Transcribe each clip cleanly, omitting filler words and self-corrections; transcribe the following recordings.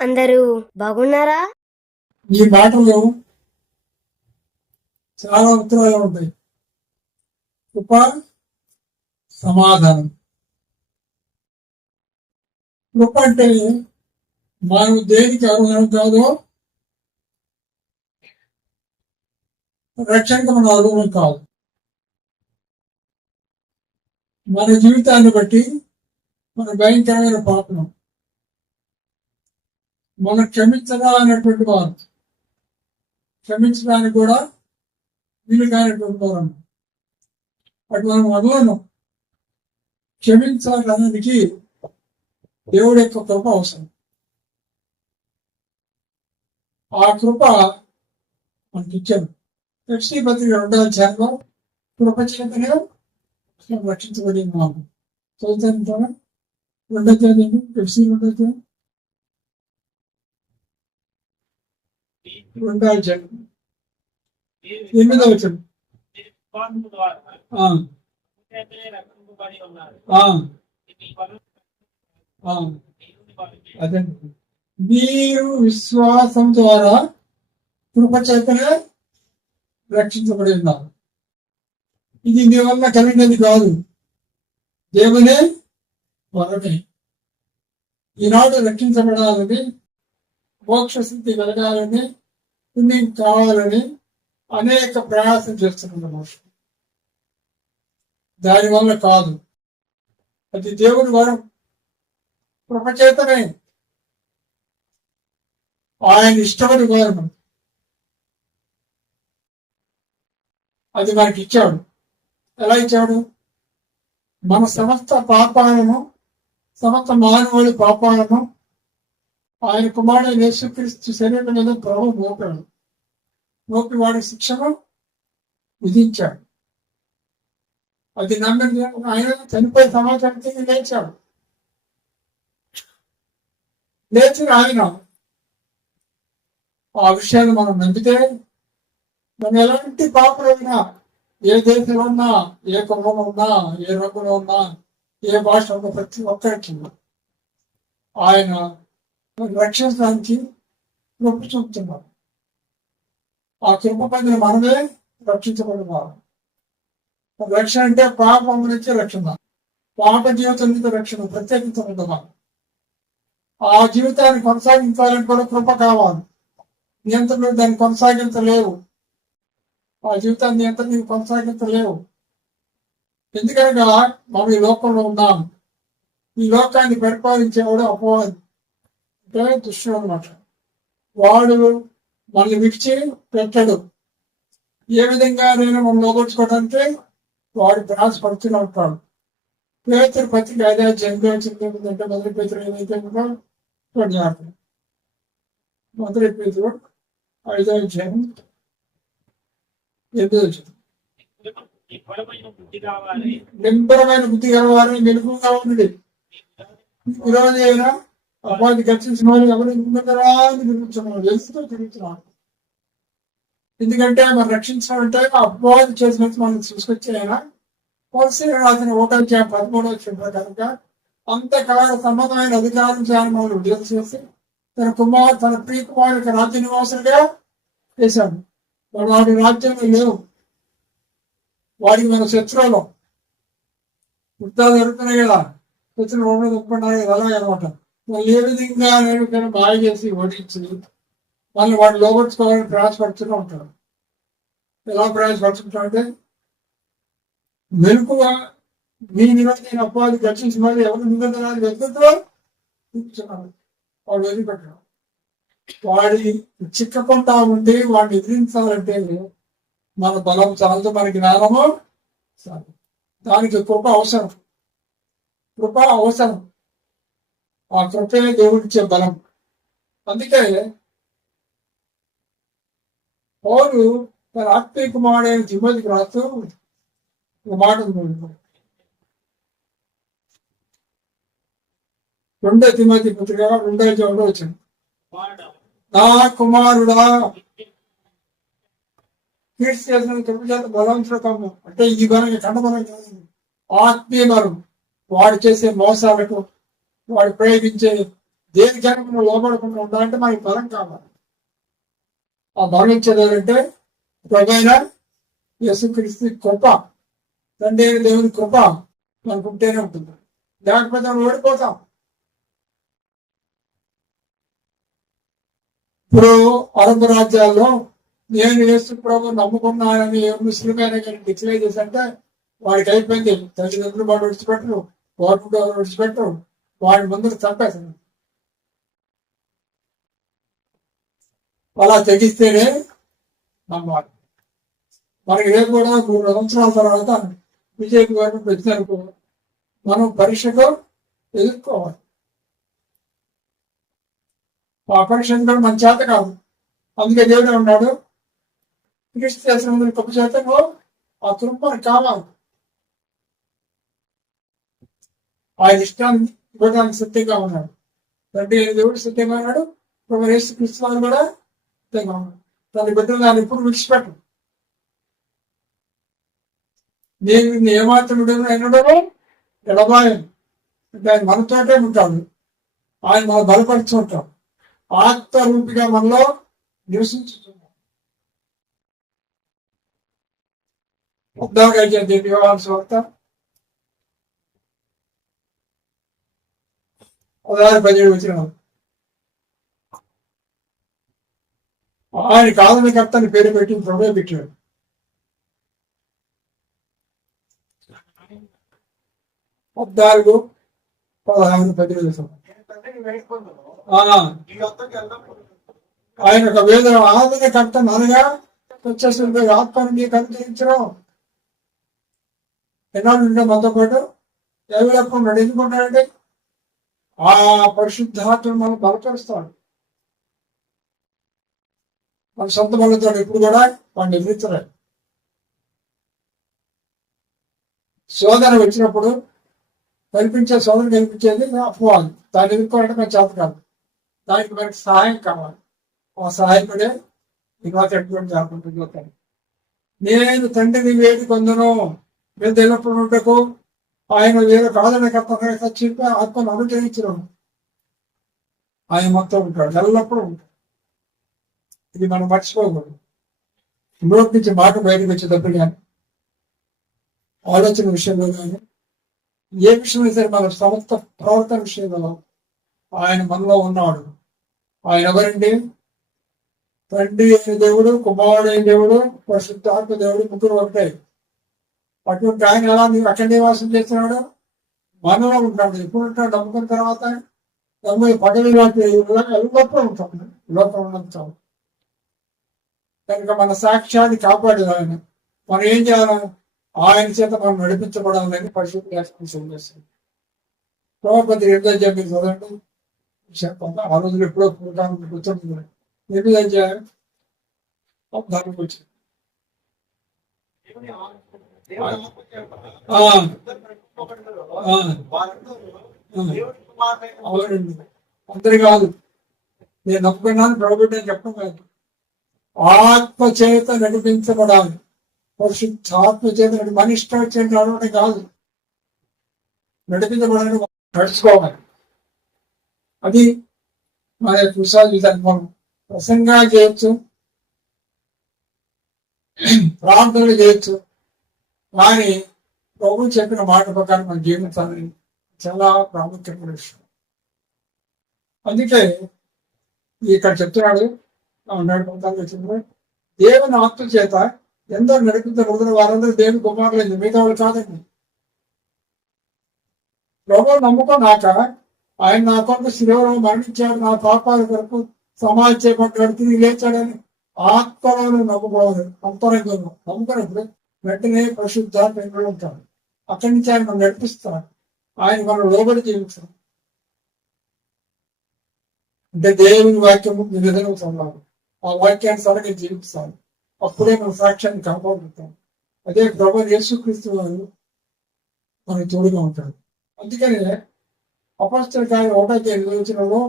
అందరూ బాగున్నారా? ఈ మాటలు చాలా ఉత్తరాలు ఉంటాయి. కృప, సమాధానం. కృప అంటే మనం దేనికి అర్హం కాదో రక్షణకు మనం అర్హం కాదు. మన జీవితాన్ని బట్టి మన భయంకరమైన పాపం మనం క్షమించగలనేటువంటి వారు, క్షమించడానికి కూడా వీలు కానటువంటి వారు. అటు మనం అర్హులను క్షమించడానికి దేవుడి యొక్క కృప అవసరం. ఆ కృప మనకి ఇచ్చాడు. ఎఫ్సీ పత్రిక 2వ అధ్యాయంలో కృప చేతనే రక్షించబడి ఉన్నాము. చదువుతాను 2వ అధ్యాయం ఎఫ్సీ 2వ అధ్యాయం 2వ అధ్యాయం 8వ వచనం. అదే మీరు విశ్వాసం ద్వారా కృప చేతనే రక్షించబడి ఉన్నారు. ఇది మీ వల్ల కలిగినది కాదు, దేవునే వరమే. ఈనాడు రక్షించబడాలని, మోక్ష స్థితి కలగాలని, పుణ్యం కావాలని అనేక ప్రయాసం చేస్తున్నారు. దానివల్ల కాదు, అది దేవుని వరం. కృపచేతనే ఆయన ఇష్టపడి వరం అది మనకి ఇచ్చాడు. ఎలా ఇచ్చాడు? మన సమస్త పాపాలను, సమస్త మానవుడి పాపాలను ఆయన కుమారుడు యేసుక్రీస్తు శరీరం మీద ప్రభు మోపాడు. మోపి వాడి శిక్షను విధించాడు. అది నమ్మిన ఆయన చనిపోయే సమాచారం తిరిగి లేచాడు. లేచి ఆయన ఆ విషయాన్ని మనం నమ్మితే మనం ఎలాంటి పాపమైనా, ఏ దేశంలో ఉన్నా, ఏ కులంలో ఉన్నా, ఏ రంగులో ఉన్నా, ఏ భాష ఉన్న ప్రతి ఒక్కరికి ఆయన రక్షించడానికి కృప చూపుతున్నారు. ఆ కృప పొందిన మనమే రక్షించబడినారు. రక్షణ అంటే పాపం నుంచి రక్షణ, పాప జీవితం నుంచి రక్షణ, ప్రత్యేకించబడ్డాం. ఆ జీవితాన్ని కొనసాగించాలని కూడా కృప కావాలి. నియంత్రణ దాన్ని కొనసాగించలేవు. ఆ జీవితాన్ని నియంత్రణ కొనసాగించలేవు. ఎందుకనగా మనం ఈ లోకంలో ఉన్నాం. ఈ లోకాన్ని పరిపాలించేవాడు అపవాది, అంటే దుష్టుడు అన్నమాట. వాడు మనల్ని విడిచి పెట్టడు. ఏ విధంగా నేను మనం లోపరుచుకోవడానికి వాడు ప్రయాసపడుతూనే ఉంటాడు. పేతురు పత్రిక 5వ అధ్యాయం అంటే మొదటి పేతురు ఏదైతే ఉందో చూడండి. మొదటి పేతురు 5వ అధ్యాయం 8వ వచనం. నింబరమైన బుద్ధి గలవారిని మెలుగుగా ఉండి ఈరోజు అయినా అపాధి గర్చించిన వారు ఎవరు నింబరాన్ని నిర్మించున్నాడు, తెలుసుతో తిరుగుతున్నాడు. ఎందుకంటే మనం రక్షించాలంటే అపవాది చేసినట్టు మనం చూసుకొచ్చి ఆయన రాసిన 1వ అధ్యాయం 13వ వచనం కనుక అంతకాల సంబంధమైన అధికారం చేయాలని మనం విడుదల చేసి తన ప్రియ కుమారుడు రాజ్య నివాసులుగా చేశాడు. వాడి రాజ్యంలో లేవు, వాడికి మన శత్రువులు. యుద్ధాలు జరుగుతున్నాయి కదా, శత్రువులు ఒప్పుకున్నాయి అలాగే అనమాట. వాళ్ళు ఏ విధంగా నేను బాగా చేసి ఓడించి వాళ్ళు వాడు లోపరుచుకోవాలని ప్రయాసపడుతూనే ఉంటారు. ఎలా ప్రయాసపడుతుంటారంటే మెలుకుగా మీ నిబంధన అపవాది దర్శించి మళ్ళీ ఎవరు నిబంధనలు వెతుకుతో చూపించున్నారు. వాడు వదిలిపెట్టడం. వాడి చిక్కకుండా ఉండి వాడిని ఎదిరించాలంటే మన బలం చాలదు, మన జ్ఞానము చాలు. దానికి కృప అవసరం. కృప అవసరం. ఆ కృపే దేవుడిచ్చే బలం. అందుకే పౌలు తన ఆత్మీయ కుమారుడైన తిమోతికి రాస్తూ ఒక మాట ఉంది. 2వ తిమోతి పత్రిక 2వ అధ్యాయంలో వచ్చింది. నా కుమారుడా కీర్తి చేసిన కృప చేత బలవంతుడము. అంటే ఈ బలం కండబలం కాదు, ఆత్మీయ బలం. వాడు చేసే మోసాలకు, వాడు ప్రయోగించే దేనికైనా మనం లోపడకుండా ఉండాలంటే మనకి బలం కావాలి. ఆ బలం ఇచ్చేది ఏంటంటే ప్రభైన యేసుక్రీస్తు కృప, తండ్రి అయిన దేవుని కృప మనకు ఉంటేనే ఉంటుంది. లేకపోతే మనం ఓడిపోతాం. ఇప్పుడు అరబ్ రాజ్యాల్లో నేను యేసు ప్రభు నమ్ముకున్నానని ఏ ముస్లిం అయినా కానీ డిక్లేర్ చేశారంటే వాడికి అయిపోయింది. తల్లిదండ్రులు వాడు విడిచిపెట్టరు, గవర్నమెంట్ విడిచిపెట్టరు, వాడి ముందుకు చంపేస్తారు. అలా తెగిస్తేనే నమ్మాలి. మనకి రేపు కూడా 3 సంవత్సరాల తర్వాత బీజేపీ గవర్నమెంట్ వచ్చినప్పుడు మనం పరీక్షకు ఎదుర్కోవాలి. ఆ పరీక్ష కూడా మన చేత కాదు. అందుకే దేవుడే ఉన్నాడు, క్రీస్తు చేసిన గొప్ప చేతకు ఆ కృప మనకు కావాలి. ఆయన ఇష్టాన్ని ఇవ్వడానికి సిద్ధంగా ఉన్నాడు. తండ్రి దేవుడు సిద్ధంగా ఉన్నాడు. ప్రభు యేసు క్రీస్తు వారు కూడా సిద్ధంగా ఉన్నాడు. తన బిడ్డలు దాన్ని ఎప్పుడు విడిచిపెట్టడు. నేను ఏమాత్రం ఎన్నడో ఎడబాయను అంటే ఆయన మనతోటే ఉంటాడు. ఆయన మనం బలపరుచుకుంటాడు. ఆత్మరూపిగా మనలో నివసించుతున్నాడు. యోహాను సువార్త 16-17 వచ్చినాడు. ఆయన కాదనికర్తని పేరు పెట్టి ప్రభు పెట్టాడు. 14-16-17 ఆయన ఒక వేదన ఆదరణకర్త అనగా వచ్చేసి ఆత్మను మీకు అనుగ్రహించడం. ఎన్నాళ్ళు ఉండే మనతో పాటు ఎవరు ఎందుకుంటాడంటే ఆ పరిశుద్ధాత్మను మనం బలపరుస్తాడు. మన సొంత బలతో ఎప్పుడు కూడా వాడిని ఎదుర్కొరాడు. శోధన వచ్చినప్పుడు శోధన కనిపించేది అపవాదం. దాన్ని ఎదుర్కోవాలంటే మన చేత కాదు. దానికి మనకి సహాయం కావాలి. ఆ సహాయకుడే ఇటువంటి జాగ్రత్త. నేను తండ్రిని వేడి కొందను మీద ఎల్లప్పుడు ఉండకు ఆయన వేరే కాదనకర్త చెప్పి ఆత్మను అనుగ్రహించడం. ఆయన మొత్తం ఉంటాడు, ఎల్లప్పుడూ ఉంటాడు. ఇది మనం మర్చిపోకూడదు. నోటి నుంచి మాట బయటకు వచ్చేటప్పుడు కానీ, ఆలోచన విషయంలో కానీ, ఏ విషయమైనా సరే మన సమస్త ప్రవర్తన విషయంలో ఆయన మనలో ఉన్నాడు. ఆయన ఎవరండి? తండ్రి అయిన దేవుడు, కుమారుడు అయిన దేవుడు, పరిశుద్ధాత్మ దేవుడు, ముగ్గురు ఒకటే. అటువంటి ఆయన ఎలా అక్కడ నివాసం చేస్తున్నాడు? మనలో ఉంటాడు. ఎప్పుడు ఉంటాడు? నమ్ముకున్న తర్వాత పగలి ఎల్లప్పుడూ ఉంటాం. లోపల ఉంటాం. కనుక మన సాక్ష్యాన్ని కాపాడేది ఆయన. మనం ఏం చేయాలి? ఆయన చేత మనం నడిపించబడాలని పరిశుద్ధ చేస్తుంది. ప్రభుపతి 8వ అధ్యాయం మీరు చదవండి. ఆ రోజులు ఎప్పుడో కూర్చోండి. 8వ అధ్యాయం దానికి వచ్చింది. అవునండి, అందరి కాదు. నేను నమ్ముకున్నాను ప్రభుత్వం నేను చెప్పడం కాదు. ఆత్మ చేత నడిపించబడాలి. పరిశుద్ధ ఆత్మ చేత మన ఇష్టం వచ్చేది నడవడం కాదు. నడిపించబడాలని నడుచుకోవాలి. అది మన విషయాలు. దాన్ని మనం ప్రసంగా చేయొచ్చు, ప్రార్థనలు చేయొచ్చు. కానీ ప్రభు చెప్పిన మాట ప్రకారం మనం జీవించాలని చాలా ప్రాముఖ్యమైన విషయం. అందుకే ఇక్కడ చెప్తున్నాడు, దేవుని ఆత్మ చేత ఎందరు నడిపించబడుతున్న వారందరూ దేవుని కుమారులు, మిగతా వాళ్ళు కాదండి. ప్రభు నమ్ముకున్నాక ఆయన నా కొరకు శిలువలో మరణించాడు, నా పాపాల కొరకు సమాధి చేయబడ్డాడు, తిరిగి లేచాడని ఆత్మలను నమ్ముకోవాలి. అంతరంగంలో నమ్ముకున్నప్పుడు వెంటనే పరిశుద్ధాత్మ ఉంటాడు. అక్కడి నుంచి ఆయన మనం నడిపిస్తాడు. ఆయన మనం లోబడి జీవిస్తాం. అంటే దేవుని వాక్యము నిజమవుతున్నాడు. ఆ వాక్యాన్ని సరిగ్గా జీవిస్తాను. అప్పుడే మన సాక్ష్యాన్ని కాపాడుతాం. అదే ప్రభు యేసుక్రీస్తు వారు మనకు తోడుగా ఉంటాడు. అందుకనే అపొస్తలుల కార్యం 1వ అధ్యాయంలో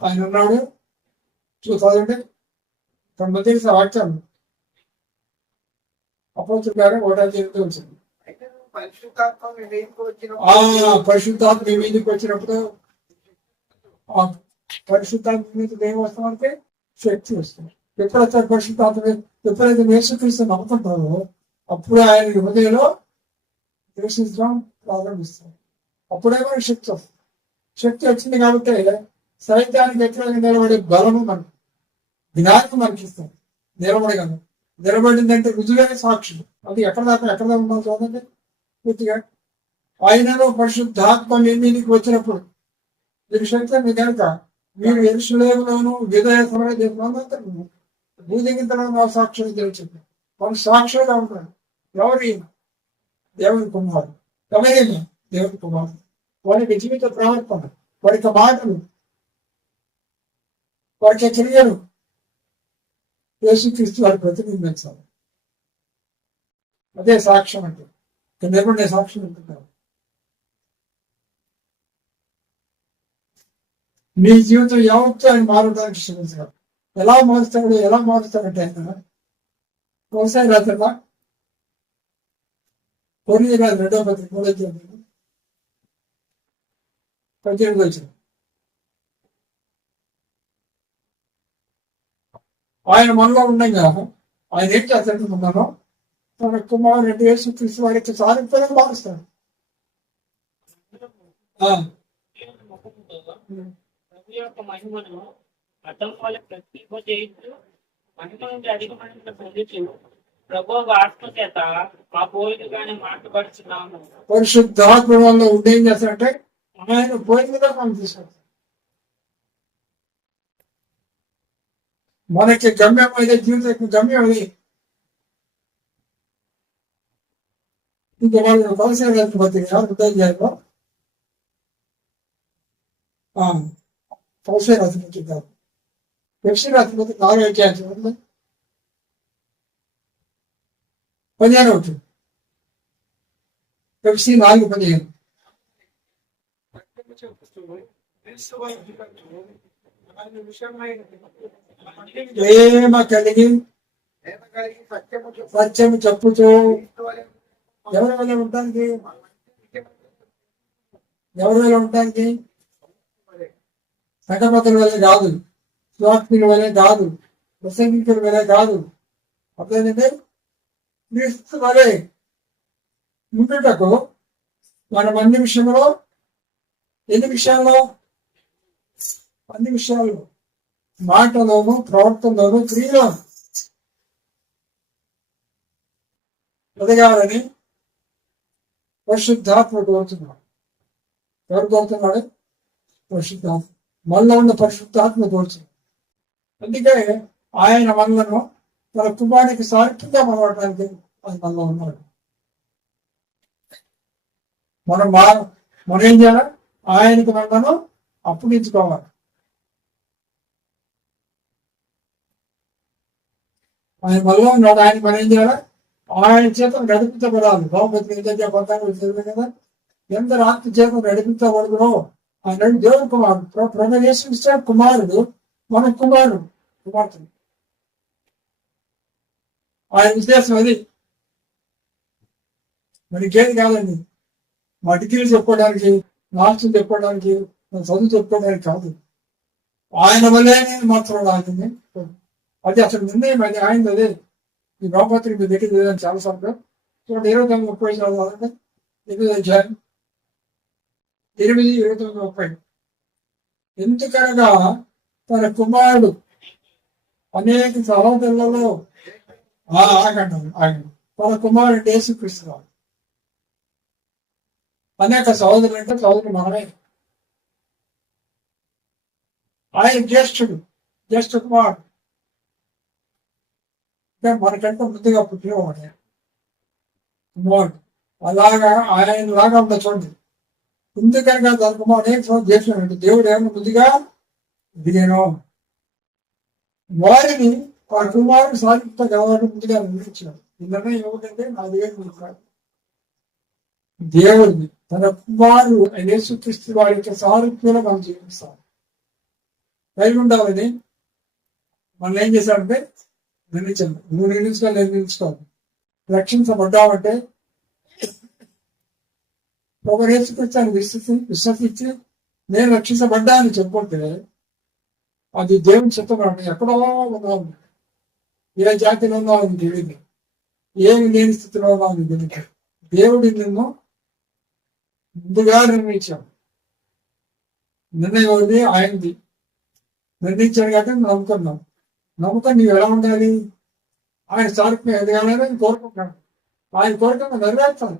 ఆయన ఉన్నాడు. చూసాలంటే తమ తెలిసిన వాక్యాలు అపొస్తలుల కార్యం 1వ అధ్యాయంలో వచ్చింది. పరిశుద్ధాత్మ మీ మీదకి వచ్చినప్పుడు పరిశుద్ధాత్మ మీద ఏం వస్తామంటే శక్తి వస్తుంది. ఎప్పుడు వస్తారు పరిశుద్ధాత్మ? ఎప్పుడైతే యేసుక్రీస్తు నమ్ముతుంటారో అప్పుడు ఆయన హృదయంలో ద్వేషించడం ప్రారంభిస్తారు. అప్పుడే మనకి శక్తి వస్తుంది. శక్తి వచ్చింది కాబట్టి సైతానికి వ్యతిరేకంగా నిలబడే బలము మనకు, జ్ఞానం మనకి ఇస్తాం. నిలబడగలం. నిలబడిందంటే రుజువైన సాక్షులు. అది ఎక్కడ దాకా ఉన్నాం చూడండి. పూర్తిగా ఆయనలో పరిశుద్ధాత్మ మీకు వచ్చినప్పుడు మీరు శక్తి కనుక మీరు ఎరుసలేములోను విధేయ భూదిగింతలో మా సాక్షులు తెలిసింది. వాళ్ళు సాక్షులుగా ఉంటారు. ఎవరి? దేవుని కుమారుడు. ఎవరైనా దేవుని కుమారుడు. వారికి జీవిత ప్రవర్తన, వారికి మాటలు, వారికి క్రియలు యేసుక్రీస్తు వారి ప్రతిబింబించాలి. అదే సాక్ష్యం అంటే. నిలబడే సాక్ష్యం ఉంటున్నారు. మీ జీవితం యావత్తు ఆయన మారడానికి శ్రమించాలి. ఎలా మారుస్తాడంటే ఆయన వ్యవసాయ రాత్రలా కొన్ని రాదు 2వ పత్రిక 18 వచ్చిన ఆయన మనలో ఉండగా ఆయన ఏం చేస్తాడుతున్నానో తన కుమారుడు యేసుక్రీస్తు వారికి సాధించడం మారుస్తాడు. మహిమను అర్థం వల్ల ప్రతిభజించు మహిమ నుండి అధికమైన పొందుతూ ప్రభు ఆత్మ చేత మా పోలికగానే మాట్లాడుతున్నాము. పరిశుద్ధాత్మ వల్ల ఉండేం చేస్తారంటే ఆయన పోలికగా మనం తీసుకొస్తాం. మనకి గమ్యం అయితే జీవితం గమ్యం అది. ఇంకా వాళ్ళు కొనసాగారు హృదయాల్లో కౌశల రాత్రి కాదు వెబ్సి రాత్రి 4 అధ్యాయం 15 అవుతుంది. వెబ్సి 4:15 ప్రేమ కలిగి సత్యము చెప్పుతూ ఎవరి వల్ల ఉండటానికి సంగమతుల వల్ల కాదు, స్వార్థుల వల్ల కాదు, ప్రసంగికుల వల్ల కాదు. అప్పుడేంటంటే క్రీస్తు వలె ఉండుటకు మనం అన్ని విషయంలో మాటలోను, ప్రవర్తనలోను, క్రియలో ఎదగాలని పరిశుద్ధాత్మ కోరుతున్నాడు. ఎవరు కోరుతున్నాడు? పరిశుద్ధాత్మ. మనలో ఉన్న పరిశుద్ధాత్మ కోరుతున్నాడు. అందుకే ఆయన మనలను తన కుమారునికి సారథ్యంగా మనవడానికి ఆయన మనలో ఉన్నాడు. మనం ఏం చేయాలి? ఆయనకి మనలను అప్పగించుకోవాలి. ఆయన మనలో ఉన్నాడు. ఆయన మనం ఏం చేయాలి? ఆయన చేత నడిపించబడాలి. బహుమతి చదివే కదా, ఎందరు ఆత్మ చేత నడిపించబడదురో ఆయన దేవుని కుమారుడు. ప్రభు యేసు కుమారుడు, మన కుమార్తె. ఆయన ఉద్దేశం అది. మనకేది కాదండి. మా డిగ్రీలు చెప్పుకోవడానికి, నాస్టులు చెప్పుకోవడానికి, చదువు చెప్పుకోవడానికి కాదు. ఆయన వల్లే నేను మాత్రం రాసింది. అది అసలు నిర్ణయం అది ఆయన. అదే ఈ నవపత్రిక మీ దగ్గర లేదని చాలా సార్లు చూడండి. 29:30 చదవాలంటే 8వ అధ్యాయం 8:29-30. ఎందుకనగా తన కుమారుడు అనేక సహోదరులలో ఆగండి తన కుమారుడు యేసుక్రీస్తు. అనేక సహోదరులు అంటే సహోదరులు మనమే. ఆయన జ్యేష్ఠ కుమారుడు. మనకంటే ముందుగా పుట్టినవాడు కుమారుడు. అలాగా ఆయన లాగా ఉండ చూడండి. ఎందుకనగా తన కుమారుడు ఏం చేసినాడంటే దేవుడు ఏమో ముందుగా దిగాను వారిని ఆ కుమారుడు సాధించగలవాడు ముందుగా నిర్ణయించాడు. ఈ నిర్ణయం ఏమిటంటే నా దగ్గర దేవుడిని తన కుమారుడు యేసుక్రీస్తు వారికి సారూప్యంలో మనం జీవిస్తాం. కలిగి ఉండాలని మనం ఏం చేశాడంటే నిర్ణయించాలి. నువ్వు నిర్ణయించుకోవాలి. రక్షించబడ్డావంటే ఒక యేసుక్రీస్తుని విశ్వసించి నేను రక్షించబడ్డా అని చెప్పుకుంటే అది దేవుని చిత్తం అంటే ఎక్కడో ఉన్నావు, ఏ జాతిలో ఉన్నావు అని తెలియదు, ఏమి లేని స్థితిలో ఉన్నావు అని తెలియదు. దేవుడి నిన్ను ముందుగా నిర్ణయించాడు. నిర్ణయం ఉంది ఆయనది, నిర్ణయించాడు కాబట్టి నువ్వు నమ్ముకున్నావు. నమ్ముకొని నువ్వు ఎలా ఉండాలి? ఆయన సారూప్యం ఎదగాలని ఆయన కోరుకుంటున్నాడు. ఆయన కోరిక నెరవేర్చాలి.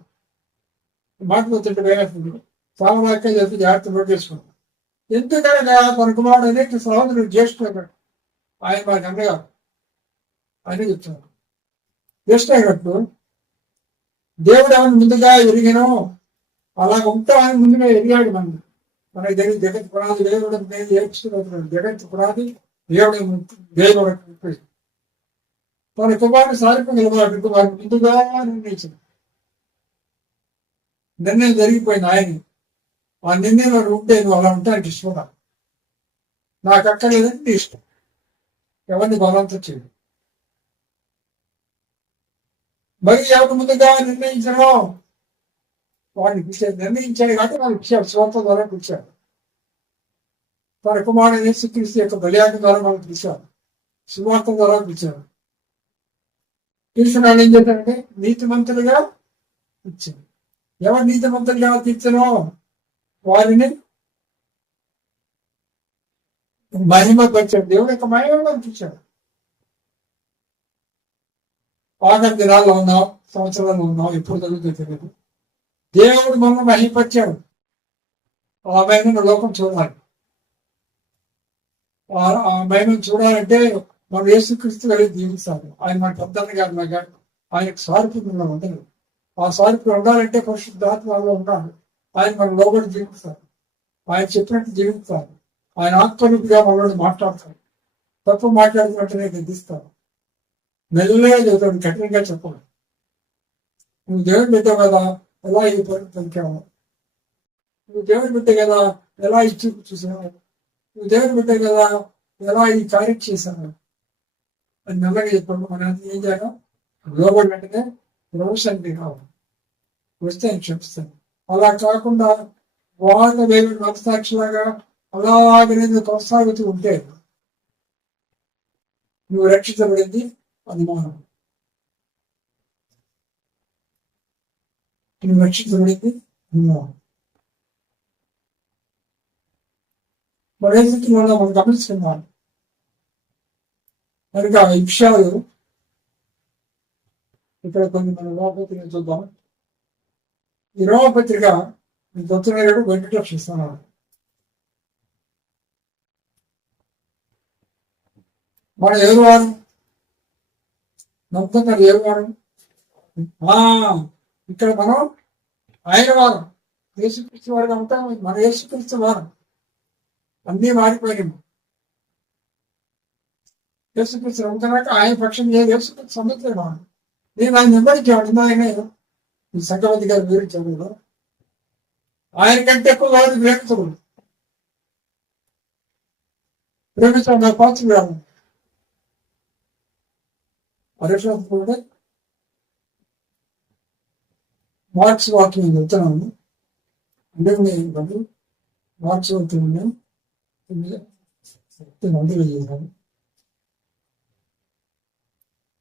మాట్లాడుతుంటే వేరేస్తుంది సామరాజ్యం చెప్పి జాగ్రత్త పడి చేసుకుంటాం. ఎందుకంటే తన కుమారుడు అనేక సహోదరుడు జ్యేష్ఠుడు ఆయన మాకు అందగా అని చెప్తున్నారు. జ్యేష్ఠుడు దేవుడు ఏమైనా ముందుగా ఎరిగినో అలా ఉంటా ఆయన ముందుగా ఎరిగాడు. మనకి తెలియదు జగత్ పురాది దేవుడు ఏడ్చుకుంటున్నాడు. జగత్ పురాది దేవుడు దేవుడు తన కుమారుడు సారూప్యం నిలబడి వారిని ముందుగా నిర్ణయించింది. నిర్ణయం జరిగిపోయింది ఆయన. ఆ నిర్ణయంలో ఉంటే నువ్వు అలా ఉంటానికి ఇష్టపడా. నాకు అక్కర్లేదని నీ ఇష్టం. ఎవరిని బలవంతం చేయదు. మరి ఎవరు ముందుగా నిర్ణయించడో వాడిని పిలిచాడు. నిర్ణయించాడు కాబట్టి వాడిని పిలిచాడు. స్వార్థ ద్వారా పిలిచాడు. తన కుమారుని యేసుక్రీస్తు యొక్క బలియాగం ద్వారా మనం పిలిచాడు. సువార్త ద్వారా పిలిచాడు. పిలిచిన వాళ్ళు ఏం చేశారంటే నీతిమంతులుగా ఇచ్చారు. ఎవరు నీతిమంతులుగా తీర్చనో వారిని మహిమపరిచాడు. దేవుడు యొక్క మహిమలో అనిపించాడు. ఆఖరి దినాల్లో ఉన్నాం, సంవత్సరాల్లో ఉన్నాం, ఎప్పుడు జరుగుతుందో తెలియదు. దేవుడు మనల్ని మహిమపరిచాడు. ఆ మహిమను లోకం చూడాలి. ఆ మహిమను చూడాలంటే మనం యేసుక్రీస్తు వెళ్ళి జీవిస్తాము. ఆయన మనకు పెద్దగా ఆయనకు స్వారూప్యంగా ఉండదు. ఆ స్వారూప్యం ఉండాలంటే పరిశుద్ధాత్మలో ఉండాలి. ఆయన మనం లోబడి జీవిస్తారు. ఆయన చెప్పినట్టు జీవిస్తారు. ఆయన ఆత్మరూపిగా మనల్ని మాట్లాడతారు. తప్పు మాట్లాడుతున్నట్టునే గద్దిస్తారు. మెల్లగా చదువుతాడు, కఠినంగా చెప్పాలి. నువ్వు దేవుని బిడ్డ కదా, ఎలా ఈ పని పలికావు? నువ్వు దేవుని బిడ్డ కదా, ఎలా ఈ చూపు చూసావు? నువ్వు దేవుని బిడ్డ కదా, ఎలా ఈ కార్యం చేశాను అని మెల్లగా చెప్పాడు. మనం ఏం చేయాలి? లోబడి వెంటనే ప్రొఫెషన్కి కావాలి, వస్తే ఆయన క్షమిస్తాను. అలా కాకుండా వాళ్ళ దేవుడి మనసాక్షిలాగా అలాగనే కొనసాగుతూ ఉంటే నువ్వు రక్షించబడింది అనుమానం. నువ్వు రక్షించబడింది అనుమానం. మరి ఏం మనం గమనిస్తున్నాం కనుక ఈ విషయాలు ఇక్కడ కొన్ని మన రోమపత్రిక చూద్దాం. ఈ రోమపత్రిక దొత్తునాడు వెంకటేశ్వర ఇస్తున్నాడు. మనం ఎవరు వారు? నమ్ముతున్నారు ఎవరు వారు? ఇక్కడ మనం ఆయన వారం, యేసుక్రీస్తు వారు ఉంటాం. మన యేసుక్రీస్తు వారం అన్నీ మారిపోయాము. యేసుక్రీస్తు ఉంటున్నాక ఆయన పక్షం లేదు. యేసుక్రీస్తు సంబంధించిన వాడు. నేను ఆయన వెంబడించాడు. ఆయన ఈ సంగవతి గారు వివరించాడు. ఆయన కంటే ఎక్కువ వారు ప్రేమించడు. ప్రేమించడం నా పాత్ర కాదు. పరీక్ష మార్క్స్ వాక్యం చెప్తున్నాను. అంటే మార్క్స్ వాక్యం అందులో చేశాను.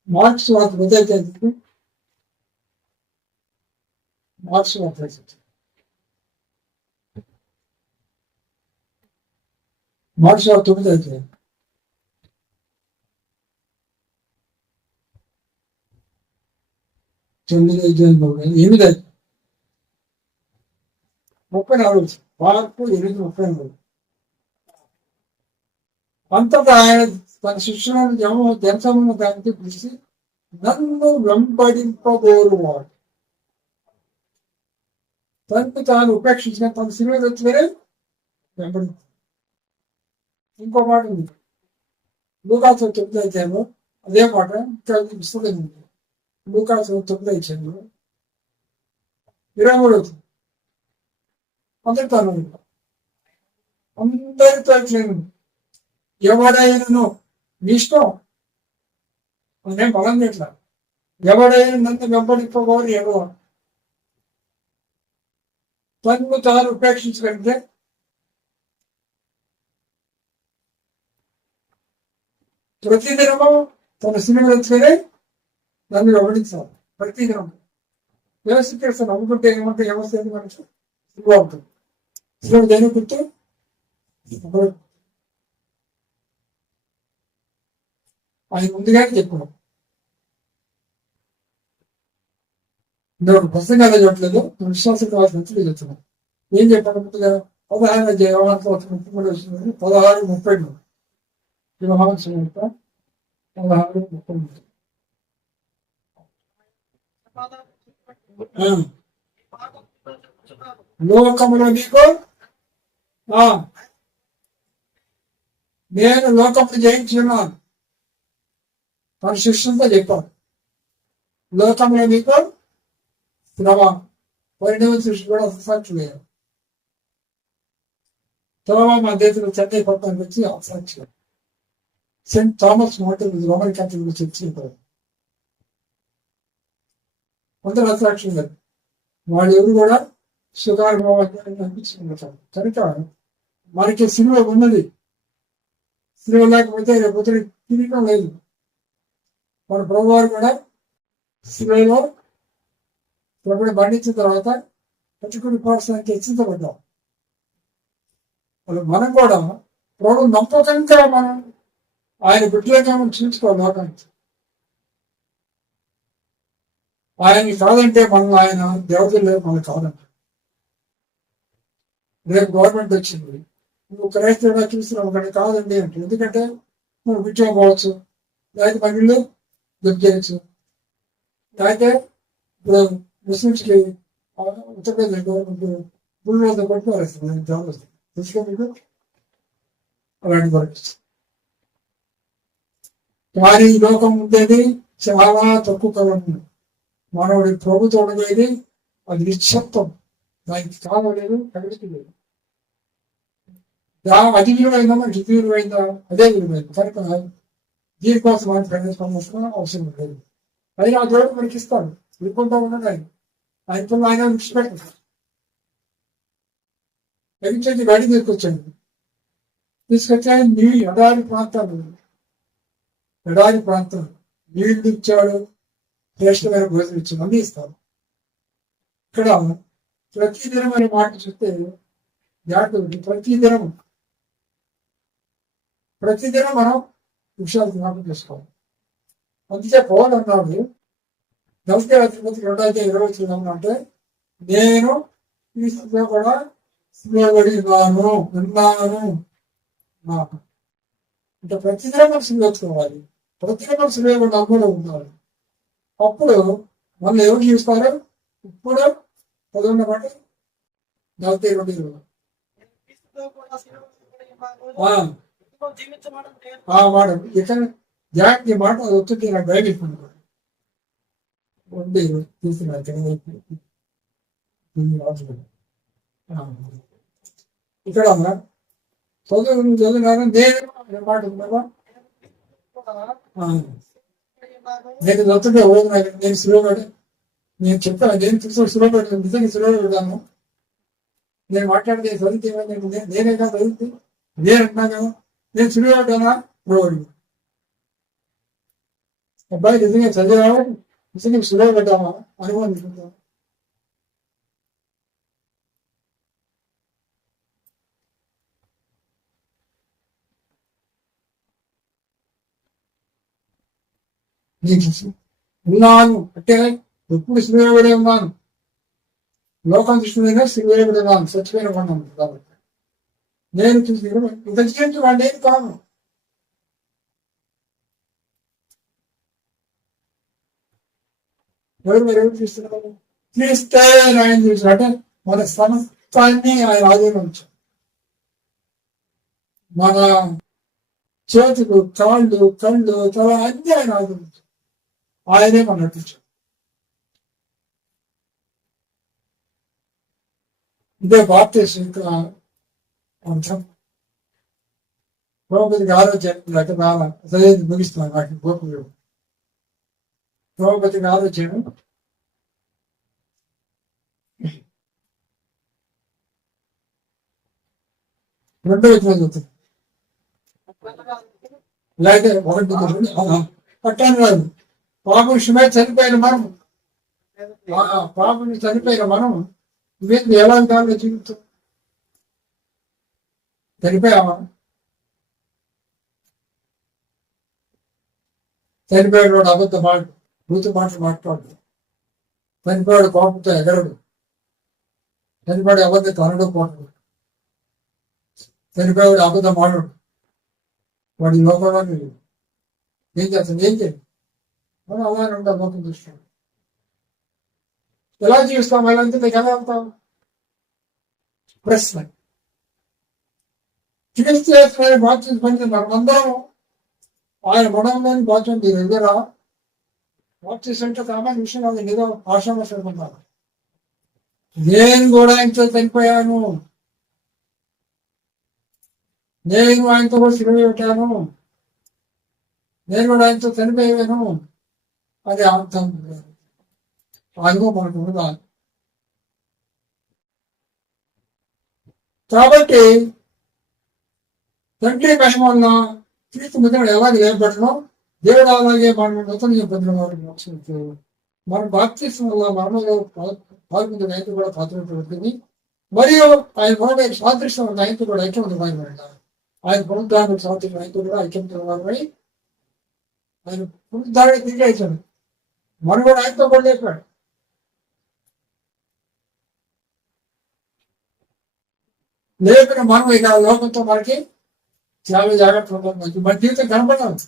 మార్క్స్ వాక్యం ఏదైతే మార్క్స్ వాక్యం మార్క్స్ వాక్యం 9 అయితే 8 34 మార్పు 8:34 అంతటా ఆయన తన శిష్యులను జనసమూహం దానికి పిలిచి నన్ను వెంబడింపబోరువాడు. తనకు తాను ఉపేక్షించిన తన సిలువ ఎత్తుకునే వెంబడి. ఇంకో మాట ఉంది, లూకాసు 9 అధ్యాయంలో అదే మాట ఇంకా పుస్తకం ఉంది. లూకాసు 9 అధ్యాయంలో 23 అందరితో అందరితో ఎవడైనను నీ ఇష్టం నేను బలం ఎట్లా ఎవడైనా నన్ను వెంబడింపబోరు ఎవరు తన్ను తాను ఉపేక్షించగలిగితే ప్రతిదినము తన సినిమా ఎత్తుకొని నన్ను వెంబడించాలి. ప్రతిదినం యేసుక్రీస్తు నమ్ముకుంటే ఏమొస్తుంది మనకు? సిలువ ఉంటుంది. సిలువ దేని గుర్తు? ఆయన ముందుగానే చెప్పాడు. నేను పుస్తకం చదవట్లేదు, విశ్వాసం కావాల్సిన చెప్తున్నాను. ఏం చెప్పాను ముందుగా? 16:30 లోకములో నీకు నేను లోకమును జయించున్నాను. తన శిష్యులతో చెప్పాను, లోకంలో మీకు శ్రమ. పరిణామ శిష్యులు కూడా సాక్షి లేదు. తర్వాత మా దేశంలో చెన్నై పట్టణానికి వచ్చి సాక్షి Saint Thomas hotel Roman Catholic church ఉంటారు. కొందరు అసాక్షులు లేదు. వాళ్ళు ఎవరు కూడా సుఖానుభవాన్ని అనిపించుకుంటారు. కనుక మనకి సినిమా ఉన్నది. సినిమా లేకపోతే రేపు తిరిగడం లేదు. మన ప్రభువారు కూడా సినిమాలో ప్రభుని బంధించిన తర్వాత పట్టుకుని కోర్సానికి హెచ్చించబడ్డాం. మనం కూడా ప్రభు నమ్మకంగా మనం ఆయన బిడ్డలుగా మనం చూసుకోవాలి. లోకానికి ఆయన్ని కాదంటే మనం ఆయన దేవతలు లేదు, మనకు కాదంట. రేపు గవర్నమెంట్ వచ్చింది, నువ్వు క్రైస్తవుగా చూస్తున్నావు కానీ కాదండి అంటే, ఎందుకంటే నువ్వు ఉద్యోగం పోవచ్చు, లేకపోతే మన ఇల్లు దుఃఖ చేయొచ్చు, లేకపోతే ఇప్పుడు ముస్లింస్కి ఉత్తరప్రదేశ్ గవర్నమెంట్ బుల్డోజర్ కొట్టి పారేస్తుంది. జాబ్ వస్తుంది తెలుసుకో మీకు. అలాంటి పరిస్థితి. కానీ ఈ లోకం ఉండేది చాలా తక్కువ కాలం. మానవుడి ప్రభుత్వం ఉండేది అది నిశ్శబ్దం. దానికి కావలేదు, కవిడికి లేదు. అది విలువైందా, మనకి ఇది విలువైందా? అదే విలువైంది. కనుక దీనికోసం మనం ప్రయత్నించాల్సిన అవసరం లేదు. అయినా ఆ దేవుడు మనకి ఇస్తాడు, వినుకుంటా ఉన్నాడు. ఆయనతో ఆయన విడిచిపెట్టాడు. ఎగిరించి గడి తీసుకొచ్చాడు. తీసుకొచ్చాడు ఎడారి ప్రాంతాలు నీళ్లు ఇచ్చాడు, శ్రేష్టమైన భోజనం ఇచ్చాడు, అన్నీ ఇస్తాడు. ఇక్కడ ప్రతిదినం అనే మాట చూస్తే జాగ్రత్త. ప్రతిదినం మనం విషయాలు జ్ఞాపకం చేసుకోవాలి. అందుకే పౌలు అన్నాడు గలతీ రాత్రి 2:20 అంటే, నేను క్రీస్తుతో కూడా సిలువబడినాను విన్నాను. అంటే ప్రతిదినం మనం సిలువెత్తుకోవాలి. ప్రతిదినం సిలువబడిన కూడా ఉండాలి. అప్పుడు వాళ్ళు ఎవరు చూస్తారు? ఇప్పుడు చదువున్న బట్టి గలతీ 2:20 మాట ఇక్కడ జాగ్రత్త మాట వస్తుంది. నాకు భయపెట్టుకుంటాను తీసుకున్నారు ఇక్కడ చదువున్నాను. నేను మాట ఉందా? నేను చదువుతుంటే నేను సులువపడి నేను చెప్తాను. నేను చూసిన సులువపడి నిజంగా సులువపడ్డాను. నేను మాట్లాడితే చదివితే నేనే కదా చదివితే నేను అంటున్నా కదా, నేను సులువపడ్డానా? రోడ్డు అబ్బాయి నిజంగా చదివాము, నిజంగా సులువపడ్డామా అనుమానించుకుంటాం. ఉన్నాను అంటే ఎప్పుడు సిలువబడి ఉన్నాను. లోకం దృష్టిలో సిలువబడి ఉన్నాను, చచ్చిపోయిన ఉన్నాను. కాబట్టి నేను చూసి ఇంత జీవితం వాడి ఏం కాదు. ఎవరు చూస్తున్నారు? క్రీస్తే ఆయన చూసారు. అంటే మన సమస్తాన్ని ఆయన ఆధీనించారు. మన చేతులు, కాళ్ళు, కళ్ళు, తల అన్ని ఆయన ఆధీనించారు. ఆయనే మనం నటించారు. ఇదే భారతదేశం యొక్క అంశం. ద్రౌపదికి ఆలోచన రకరాల అసలు ముగిస్తున్నాను. నాకు గోపుడు ద్రౌపదికి ఆలోచన 2వ చదువుతుంది. లేకపోతే ఒకటి పట్టాను కాదు. పాపం విషయమై చనిపోయిన మనం, పాపం చనిపోయిన మనం ఇవేంటి ఎలా కాలంలో జీవితం చనిపోయామా? చనిపోయాడు వాడు అబద్ధ మాట, భూత మాటలు మాట్లాడు. చనిపోయాడు కోపంతో ఎగరడు. చనిపోయాడు అబద్ధ అనడు పోతాడు. చనిపోయాడు అబద్ధ మాడడు. వాడి లోకంలో ఏం చేస్తాడు? ఏం చేయడు. మనం అలానే ఉంటాం. లోకం చూస్తాం. ఎలా జీవిస్తాం? ఎలా అంతే ఎలా వెళ్తాం? ప్రశ్న. క్రీస్తు బాధ్యత పని మనమందరం ఆయన మనంలోని బాధ్యత మీరు దగ్గర బాప్తిసం అంటే సామాన్య విషయం అది ఏదో ఆశామనుకుంటారు. నేను కూడా ఆయనతో చనిపోయాను, నేను ఆయనతో కూడా సిలువ పెట్టాను, నేను కూడా ఆయనతో చనిపోయాను. అది అర్థం అనుభవం మనకు ఉండాలి. కాబట్టి తండ్రి మహిమ వలన క్రీస్తు ముద్రను ఎలాగ ఏర్పడనో దేవుడు అలాగే మనం నూతన పొందిన వాడు మోక్షించు. మనం బాప్తిసం వల్ల మరణంలో పాల్గొంటున్న ఆయనతో కూడా పాత్రపడుతుంది. మరియు ఆయన కూడా సాదృశ్యం ఉన్న ఆయనతో కూడా ఐక్యవంతమైన ఆయన పునరుద్ధారణ సాదృశ్యం ఆయనతో కూడా ఐక్యవంతమై ఆయన పునరుద్ధారణ తిరిగి అయిపోయాడు. మనం కూడా ఆయనతో కూడా లేపాడు. లేపిన మనం ఇక లోకంతో మనకి చాలా జాగ్రత్తలు ఉంటుంది. మన జీవితం కనపడాలి.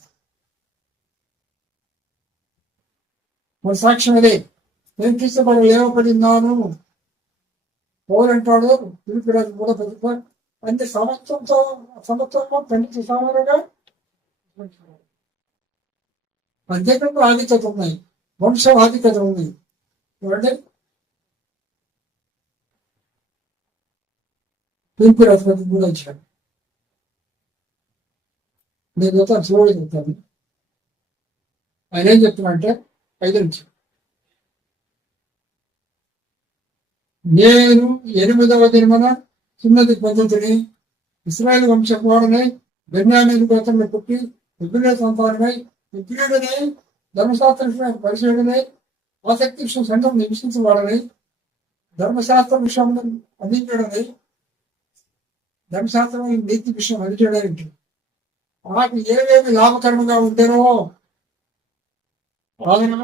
మన సాక్ష్యం అదే. నేను తీసుకొని లేవబడినాను పౌరంటాడు. పిలిపిరాజు కూడా పెద్ద అంటే సంవత్సరంలో పెళ్లి సామారుగా అంతేకాకుండా ఆధిక్యత ఉన్నాయి, వంశం ఆధిక్యత ఉంది. చూడండి, పిలిపిరాజు కూడా ఇచ్చాడు. నేను చూడని చెప్తాను. ఆయన ఏం చెప్తున్నా 5 నుంచి, నేను 8వ దినమున సున్నతి పొందుతుని ఇశ్రాయేలు వంశకువాడనై బెన్యామీను గోత్రంలో పుట్టి ఇబ్రాయిల సంతానమై ఇబ్రాయిలనై ధర్మశాస్త్ర పరిశీలనై ఆసక్తి విషయం సంఘం నివసించవాడనై ధర్మశాస్త్ర విషయం అందించడనై ధర్మశాస్త్రం నీతి విషయం అందించడానికి నాకు ఏవేమి లాభకరంగా ఉండేనో ఆయన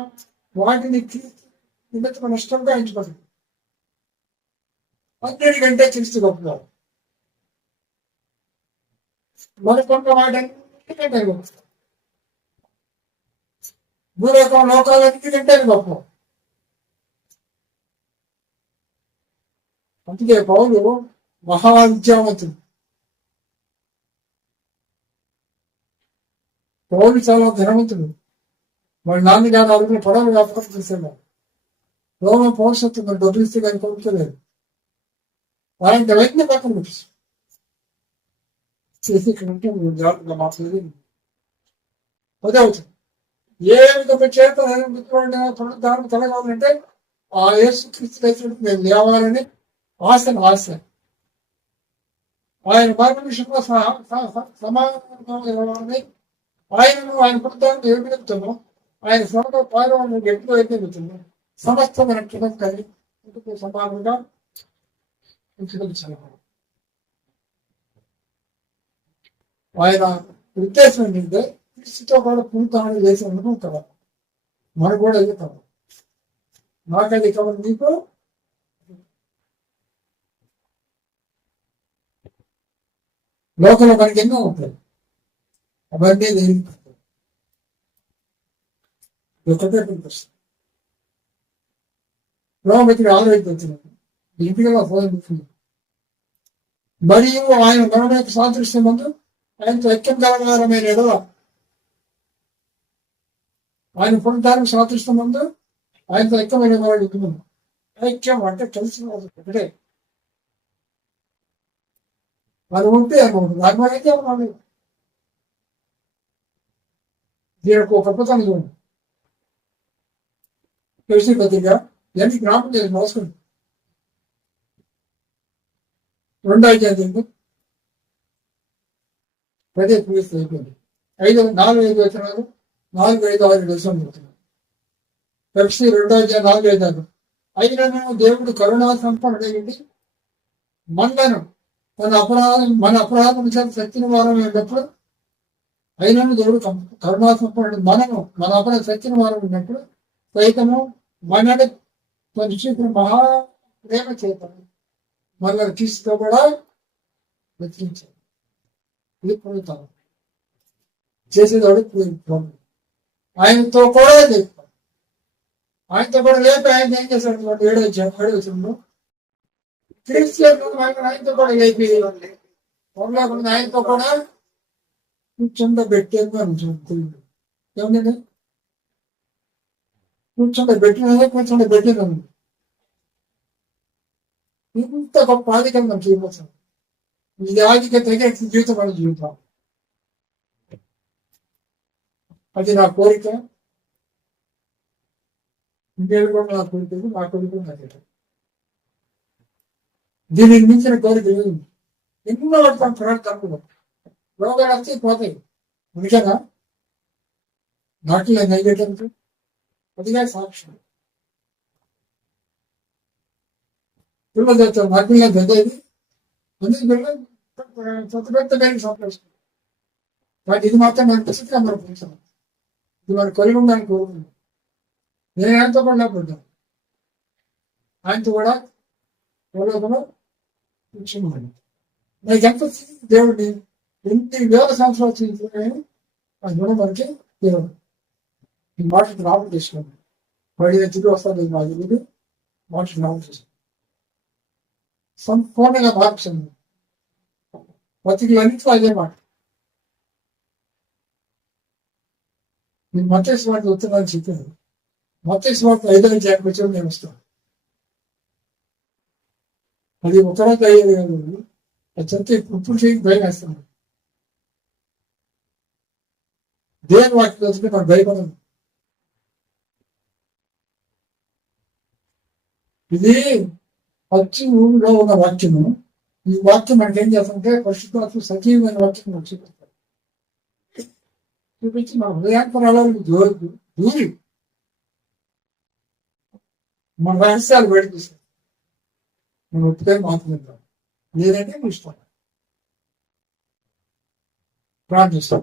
వాటిని నిమిత్తం నష్టంగా ఎంచుకోండి. 12 గంటే క్రీస్తు గొప్ప. మరికొంత వాటన్నిటికంటే గొప్ప. భూలోకం లోకాలన్నిటికంటే గొప్ప. అందుకే పౌలు మహావిద్యావంతుడు. పౌలు చాలా ధనవంతుడు. వాడి నాన్నగారు అరుగులు పొడవు వ్యాపకం చేశాడు. రోమ పౌరుషత్వం డబ్బులు ఇస్తే కానీ కొనుక్కోలేదు. వారంత వైద్య పక్కన చేసి ఇక్కడ ఉంటే జాగ్రత్తగా మాట్లాడేది అదే అవుతుంది. ఏ విధంగా చేత పునరుద్ధారణ కలగాలంటే ఆ యేసు క్రీస్తు మేము లేవాలని ఆశ. ఆయన మరణ విషయంలో సమాధానం ఆయనను ఆయన పునరుద్ధారణ ఏమి చెప్తామో ఆయన శ్రమలో పాల్గొని ఎప్పుడు అయితే చెబుతుంది సమస్తమైన క్షణం కలిగి సమానంగా ఉంచగలిచారు. ఆయన ఉద్దేశం ఏంటంటే క్రీస్తుతో కూడా పునరుద్ధారణ చేసి అనుకుంటారు. మనకు కూడా ఎదుగుతాం. నాకది కవర్ నీకు లోకంలో మనకి ఎన్నో ఉంటాయి. అవన్నీ నేను ఒకటే ప్రశ్న. రోమతికి ఆలోచించున్నాను ఇంటిగా పోయింది. మరియు ఆయన మరణ సాదృశ్యం ముందు ఆయనతో ఐక్యం కలగాలమైన ఎడల ఆయన పునరుద్ధారణ సాదృశ్యం ముందు ఆయనతో ఐక్యమైన వాడు. ఐక్యం అంటే కలిసిన ఒకటే. అది ఉంటే అనుకోండి దానివైతే అనుకోండి. దీనికి ఒక అద్భుతాన్ని చూడండి. తెలిసి పత్రిక ఎన్ని జ్ఞాపకం చేసి మోసుకుంది 2 అధ్యాయం 10 అయిపోయింది. 4-5 వచనాలు, 4-5-6 వచనాలు. పెప్సీ 2-4-5. అయినను దేవుడు కరుణా సంపన్నుడైండి మనలను మన అపరాధం శక్తిని వారం అయినప్పుడు, అయినను దేవుడు కరుణా సంపన్నుడు మన అపరాధ శక్తిని వారం ఉన్నప్పుడు సైతము మనని పరిశుద్ధ మహా ప్రేమ చేత మనల్ని తీసుకోబడా రక్షించాడు. ఇది పొందుతాను చేసేవాడు ఆయనతో కూడా లేపాడు. ఆయనతో కూడా లేపి ఆయన ఏం చేశాడు? 7వ వచనంలో ఆయనతో కూడా లేపి ఆయనతో కూడా కూర్చుండబెట్టేది అనుకుంటుంది. ఏమండి? కూర్చుండబెట్టినది ఇంత గొప్ప ఆధిక్యం చూపించాం. ఇది ఆధిక్యతగా జీవితం మన జీవితం. అది నా కోరిక. ఇంకేది కూడా నా కోరిక, నా కోరిక నాకే. దీనికి మించిన కోరిక లేదు. ఎన్నో పడతాం ప్రార్థనలు, రోగాలు వస్తే పోతాయి. అందుకేనా నాట్లో నైవేద్యంతో అదిగా సాక్ష్యం. పిల్లలు చేస్తారు నాట్యంగా గదేది అందుకు పిల్లలు పెద్ద పేరు సంతోషం. బట్ ఇది మాత్రం మన ప్రసిద్ధిగా మనం పెంచాం. ఇది మన కలిగి ఉండాలని కోరుకుంటాం. నేను ఆయనతో కూడా లేకపోతాను. ఆయనతో కూడా కూర్చున్నాను. నాకు ఎంత దేవుడిని ఎన్ని వేల సంవత్సరాలు చూస్తున్నాయని అది కూడా మనకి దేవుడు ఈ మాటకు రాబడి చేసుకున్నాను. వాడి ఎత్తుకు వస్తాను మా దేవుడు మాటకు రాబడి చేశాను. సంపూర్ణంగా మార్చాను. బతికిలన్నింటిలో అదే మాట. నేను మత్తయి వార్త ఉత్తరాలు చెప్పాను. మత్తయి వార్త 5వ అధ్యాయం నేను వస్తాను. అది ఒకరోజు అయ్యేది కాదు. అది చెప్తే ఇప్పుడు చేయకి భయం వేస్తున్నాను. దేవుని వాక్యం వస్తే నాకు భయపడదు. ఇది పచ్చి ఊళ్ళో ఉన్న వాక్యము. ఈ వాక్యం మనకి ఏం చేస్తుంటే పరిశుద్ధాత్మ సజీవమైన వాక్యం మనకు చూపిస్తారు. చూపించి మన హృదయాంతరాలను దూరి మన రహస్యాలు బయట చూస్తాం. మనం ఒప్పుకొని మాట్లాడతాం. లేదంటే ఇష్టం ప్రార్థిస్తాం.